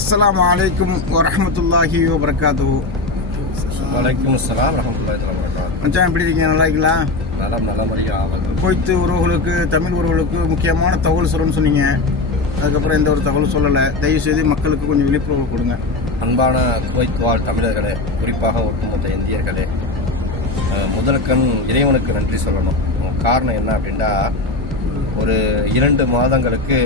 அஸ்ஸலாமு அலைக்கும் வரஹ்மத்துல்லாஹி வபரகாத்து வலைக்கும் தஆலா வரகாத்துஹு மச்சான் எப்படி இருக்கீங்க? நல்லா இருக்கீங்களா? நலம் நலமறிய ஆவல் கோய்த்து உறவுகளுக்கு தமிழ் உறவுகளுக்கு முக்கியமான தகவல் சொல்லணும்னு சொன்னீங்க. அதுக்கப்புறம் எந்த ஒரு தகவல் சொல்லலை. தயவு செய்து மக்களுக்கு கொஞ்சம் விழிப்புணர்வு கொடுங்க. அன்பான குவைத் வாழ் தமிழர்களே குறிப்பாக ஒட்டுமொத்த இந்தியர்களே முதற்கண் இறைவனுக்கு நன்றி சொல்லணும். காரணம் என்ன அப்படின்னா ஒரு இரண்டு மாதங்களுக்கு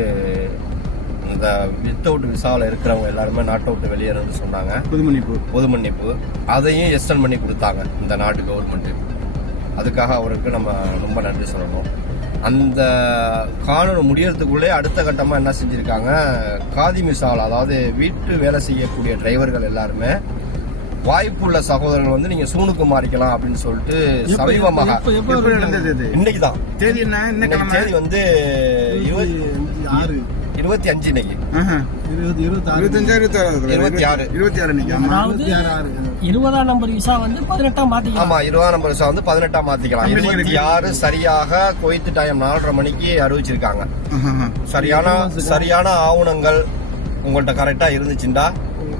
இந்த வித்தவுட் விசாவில் இருக்கிறவங்க எல்லாருமே நாட்டை விட்டு வெளியேறணும்னு சொன்னாங்க. பொதுமன்னிப்பு. பொது மன்னிப்பு அதையும் எக்ஸ்டெண்ட் பண்ணி கொடுத்தாங்க இந்த நாட்டு கவர்மெண்ட்டு அதுக்காக அவருக்கு நம்ம ரொம்ப நன்றி சொல்லணும். அந்த காணொலி முடியறதுக்குள்ளே அடுத்த கட்டமாக என்ன செஞ்சுருக்காங்க? காதி மிசால் அதாவது வீட்டு வேலை செய்யக்கூடிய டிரைவர்கள் எல்லாருமே வாய்ப்புள்ள சகோதரர்கள் வந்து நீங்கள் சூனுக்கு மாறிக்கலாம் அப்படின்னு சொல்லிட்டு சமீபமாக இன்னைக்கு தான் தேதி என்ன? தேதி வந்து இருபத்தி ஆறு. இருபத்தி ஆறு. இன்னைக்கு. ஆமா. அதாவது இருபத்தி ஆறு ஆறு. இருபதாம் நம்பர் விசா வந்து பதினெட்டாம் மாத்திக்கலாம். ஆமா இருபதாம் நம்பர் விசா வந்து பதினெட்டாம் மாத்திக்கலாம். இருபத்தி. ஆறு சரியாக குவைத்து டைம் நாலரை மணிக்கு அறிவிச்சிருக்காங்க. சரியான சரியான ஆவணங்கள் உங்கள்கிட்ட கரெக்டா இருந்துச்சுண்டா?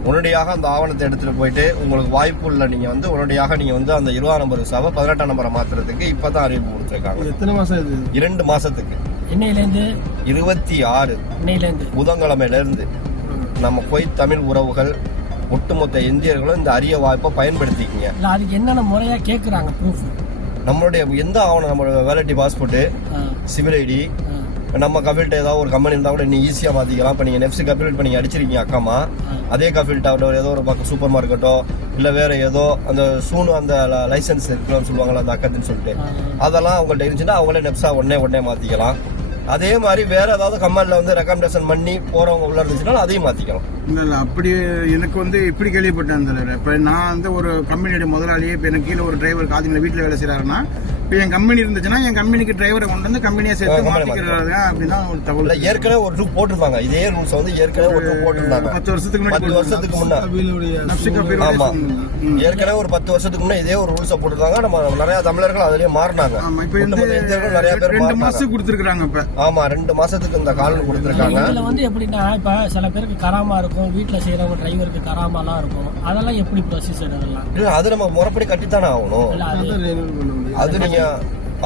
உடனடியாக அந்த ஆவணத்தை எடுத்துட்டு போயிட்டு உங்களுக்கு வாய்ப்பு உள்ள நீங்க வந்து உடனடியாக நீங்க வந்து அந்த இருபதாம் நம்பர் விசாவை பதினெட்டாம் நம்பரை மாத்துறதுக்கு இப்பதான் அறிவிப்பு கொடுத்துருக்காங்க. எத்தனை மாசம் இது? இரண்டு மாசத்துக்கு. என்னையிலேருந்து இருபத்தி ஆறு இன்னையிலேருந்து புதன்கிழமையில இருந்து நம்ம போய் தமிழ் உறவுகள் ஒட்டுமொத்த இந்தியர்களும் இந்த அரிய வாய்ப்பை பயன்படுத்திக்கிங்க. இல்ல அதுக்கு என்னென்ன முறையா கேக்குறாங்க ப்ரூஃப் நம்மளுடைய எந்த ஆவணம் நம்மளோட வேலட்டி பாஸ்போர்ட்டு சிவில் ஐடி நம்ம கபில்ட்ட ஏதாவது ஒரு கம்பெனி இருந்தால் கூட நீ ஈஸியாக மாற்றிக்கலாம் இப்போ நீங்கள் கபில் இப்போ நீங்கள் அடிச்சிருக்கீங்க அக்காமா அதே கபில்ட்ட ஏதோ ஒரு பக்கம் சூப்பர் மார்க்கெட்டோ இல்லை வேற ஏதோ அந்த சூனு அந்த லைசன்ஸ் இருக்குன்னு சொல்லுவாங்கல்ல அந்த அக்கத்துன்னு சொல்லிட்டு. அதெல்லாம் அவங்கள்ட்ட இருந்துச்சுன்னா அவங்களே நெப்ஸா உடனே உடனே மாற்றிக்கலாம் அதே மாதிரி வேற ஏதாவது கம்பெனியில் வந்து ரெக்கமெண்டேஷன் பண்ணி போகிறவங்க உள்ள இருந்துச்சுன்னா அதையும் மாற்றிக்கலாம் இல்ல இல்ல அப்படி எனக்கு வந்து இப்படி கேள்விப்பட்டேன் தலைவர். இப்ப நான் வந்து ஒரு கம்பெனியோட முதலாளியே இப்ப எனக்கு கீழே ஒரு டிரைவர் காதிமல வீட்டுல வேலை செய்யறாருன்னா இப்ப என் கம்பெனி இருந்துச்சுன்னா என் கம்பெனிக்கு டிரைவரை கொண்டு வந்து கம்பெனியை சேர்த்து மாத்திக்கிறாங்க அப்படின்னா ஒரு தகவல். ஏற்கனவே ஒரு ரூப் போட்டிருந்தாங்க. இதே ரூல்ஸ் வந்து ஏற்கனவே ஒரு ரூப் போட்டிருந்தாங்க. பத்து வருஷத்துக்கு முன்னாடி பத்து வருஷத்துக்கு முன்னே. கபிலுடைய நப்சு கபீரோட ஆமா. ஏற்கனவே ஒரு பத்து வருஷத்துக்கு முன்னே இதே ஒரு ரூல்ஸை போட்டிருந்தாங்க. நம்ம நிறைய தமிழர்கள் அதுலயே மாறினாங்க. இப்ப நிறைய பேர் ரெண்டு மாசம் கொடுத்துருக்காங்க இப்ப. ஆமா ரெண்டு மாசத்துக்கு இந்த கால் கொடுத்துருக்காங்க. இதுல வந்து எப்படின்னா இப்ப சில பேருக்கு கராமா இருக்கும் வீட்டுல செய்யறவங்க டிரைவருக்கு கராமாலாம் இருக்கும். அதெல்லாம் எப்படி ப்ரொசீஜர் அதெல்லாம் இல்ல அது நம்ம முறைப்படி கட்டித்தானே ஆகணும். அது நீங்க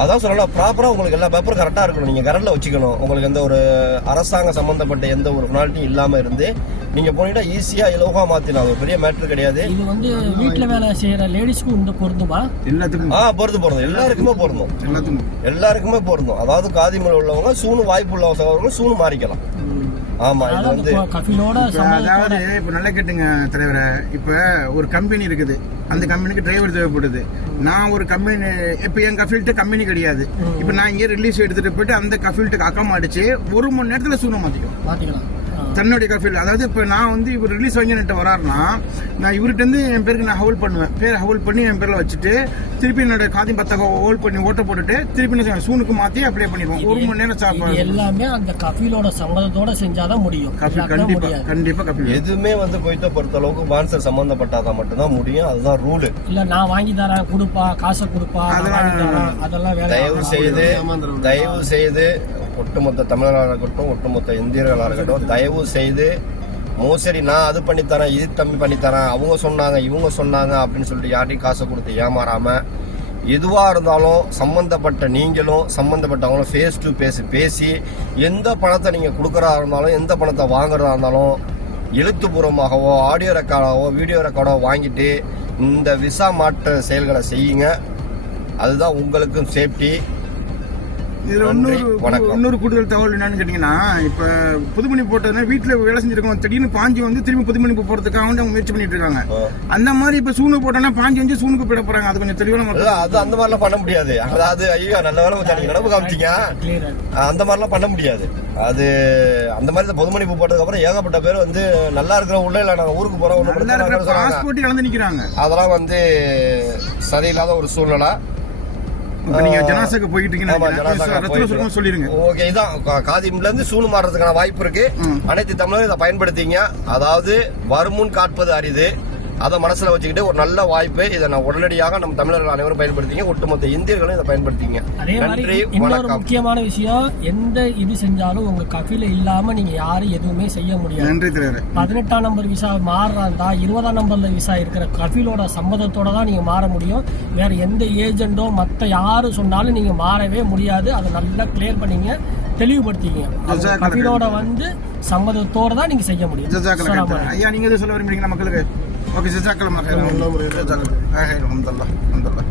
அதான் சொல்லலாம் ப்ராப்பரா உங்களுக்கு எல்லா பேப்பரும் கரெக்டா இருக்கணும். நீங்க கரண்ட்ல வச்சுக்கணும். உங்களுக்கு எந்த ஒரு அரசாங்க சம்பந்தப்பட்ட எந்த ஒரு ஃபால்ட்டும் இல்லாம இருந்து நீங்க போனீங்கன்னா ஈஸியா இலவகா மாத்திடலாம் அது ஒரு பெரிய மேட்ரு கிடையாது. இது வந்து வீட்டுல வேலை செய்யற லேடிஸ்க்கும் இந்த பொருந்துமா? எல்லாத்துக்கும். ஆ பொறுத்து போறதும் எல்லாருக்குமே பொருந்தும். எல்லாத்துக்கும். எல்லாருக்குமே பொருந்தும். அதாவது காதிமலை உள்ளவங்க சூனு வாய்ப்பு உள்ள சகோதரர்கள் சூனு மாறிக்கலாம். ஆமா இது அதாவது வந்து கஃபிலோட அதாவது இப்ப நல்லா கேட்டுங்க தலைவரை. இப்ப ஒரு கம்பெனி இருக்குது. அந்த கம்பெனிக்கு டிரைவர் தேவைப்படுது. நான் ஒரு கம்பெனி இப்ப என் கஃபீல்ட்ட கம்பெனி கிடையாது. இப்ப நான் இங்கே ரிலீஸ் எடுத்துட்டு போயிட்டு அந்த கஃபீல்ட்டுக்கு அக்கம் அடிச்சு ஒரு மணி நேரத்துல சூன மாத்திக்கும். மாத்திக்கலாம். ஆ. தன்னுடைய கஃபீல் அதாவது இப்ப நான் வந்து இவர் ரிலீஸ் வாங்கி என்கிட்ட வராருன்னா நான் இவர்கிட்ட இருந்து என் பேருக்கு நான் ஹவுல் பண்ணுவேன். பேர் ஹவுல் பண்ணி என் பேர்ல வச்சுட்டு திருப்பி என்னோட காதி பத்தகம் ஹோல் பண்ணி ஓட்ட போட்டுட்டு திருப்பி என்ன செய்வேன்? சூனுக்கு மாத்தி அப்ளை பண்ணிடுவோம் ஒரு மணி நேரம் சாப்பாடு எல்லாமே அந்த கஃபிலோட சம்மதத்தோட செஞ்சாதான் முடியும். கஃபீல் இல்லாட்டா கண்டிப்பா முடியாது. கண்டிப்பா கஃபீல் எதுவுமே வந்து போயிட்ட பொறுத்த அளவுக்கு பான்சர் சம்பந்தப்பட்டாதான் மட்டும்தான் முடியும். அதுதான் ரூலு இல்ல நான் வாங்கி தரேன் கொடுப்பா காசை கொடுப்பா நான் அதெல்லாம் அதெல்லாம் வேலை தயவு செய்து. தயவு செய்து ஒட்டுமொத்த தமிழராக இருக்கட்டும் ஒட்டுமொத்த இந்தியர்களாக இருக்கட்டும் தயவு செய்து மோசடி நான் அது பண்ணித்தரேன் இது தம்பி பண்ணித்தரேன் அவங்க சொன்னாங்க இவங்க சொன்னாங்க அப்படின்னு சொல்லிட்டு யார்ட்டையும் காசை கொடுத்து ஏமாறாமல் எதுவாக இருந்தாலும் சம்மந்தப்பட்ட நீங்களும் சம்மந்தப்பட்டவங்களும் ஃபேஸ் டு ஃபேஸ் பேசி எந்த பணத்தை நீங்கள் கொடுக்குறதா இருந்தாலும் எந்த பணத்தை வாங்குறதா இருந்தாலும் எழுத்துப்பூர்வமாகவோ ஆடியோ ரெக்கார்டாகவோ வீடியோ ரெக்கார்டோ வாங்கிட்டு இந்த விசா மாற்ற செயல்களை செய்யுங்க. அதுதான் உங்களுக்கும் சேஃப்டி இதுல இன்னொரு. இன்னொரு கூடுதல் தகவல் என்னன்னு கேட்டீங்கன்னா இப்ப புதுமணி போட்டதுனா வீட்டுல வேலை செஞ்சிருக்கோம் திடீர்னு பாஞ்சி வந்து திரும்பி புதுமணி போறதுக்காக வந்து அவங்க முயற்சி பண்ணிட்டு இருக்காங்க. அந்த மாதிரி இப்ப சூனு போட்டோன்னா பாஞ்சி வந்து சூனுக்கு போயிட போறாங்க. அது கொஞ்சம் தெளிவான அது அந்த மாதிரிலாம் பண்ண முடியாது. அதாவது ஐயோ நல்ல வேலை நடப்பு காமிச்சீங்க. அந்த மாதிரிலாம் பண்ண முடியாது. அது அந்த மாதிரி இந்த பொதுமணிப்பு போட்டதுக்கு அப்புறம் ஏகப்பட்ட பேர் வந்து நல்லா இருக்கிற உள்ள இல்ல நாங்க ஊருக்கு போறோம் ஒண்ணும் நல்லா இருக்கிற. பாஸ்போர்ட் கலந்து நிக்கிறாங்க. அதெல்லாம் வந்து சரியில்லாத ஒரு சூழ்நிலை. நீங்க ஜனாசாக்கு போயிட்டு இருக்கீங்க சொல்லிருங்க. ஓகே இதான் காதிம்ல இருந்து சூனு மாறுறதுக்கான வாய்ப்பு இருக்கு. அனைத்து தமிழரும் இதை பயன்படுத்திங்க. அதாவது வருமுன் காட்பது அரிது. அதை மனசுல வச்சுக்கிட்டு ஒரு நல்ல வாய்ப்பு இதை நான் உடனடியாக நம்ம தமிழர்கள் அனைவரும் பயன்படுத்திங்க. ஒட்டுமொத்த இந்தியர்களும் இதை பயன்படுத்திங்க. நன்றி இன்னொரு வணக்கம். முக்கியமான விஷயம் எந்த இது செஞ்சாலும் உங்க கஃபில இல்லாம நீங்க யாரும் எதுவுமே செய்ய முடியாது. நன்றி தலைவரே. பதினெட்டாம் நம்பர் விசா மாறுறாந்தா இருபதாம் நம்பர்ல விசா இருக்கிற கஃபிலோட சம்மதத்தோட தான் நீங்க மாற முடியும். வேற எந்த ஏஜென்ட்டோ மத்த யாரும் சொன்னாலும் நீங்க மாறவே முடியாது. அதை நல்லா கிளியர் பண்ணீங்க ஜஸாக்கல்லாஹ் கஃபிலோட வந்து சம்மதத்தோட தான் நீங்க செய்ய முடியும். ஐயா நீங்க எதுவும் சொல்ல விரும்புறீங்களா மக்களுக்கு? ఓకే జజాకల్ మాకు అల్హమ్దుల్లా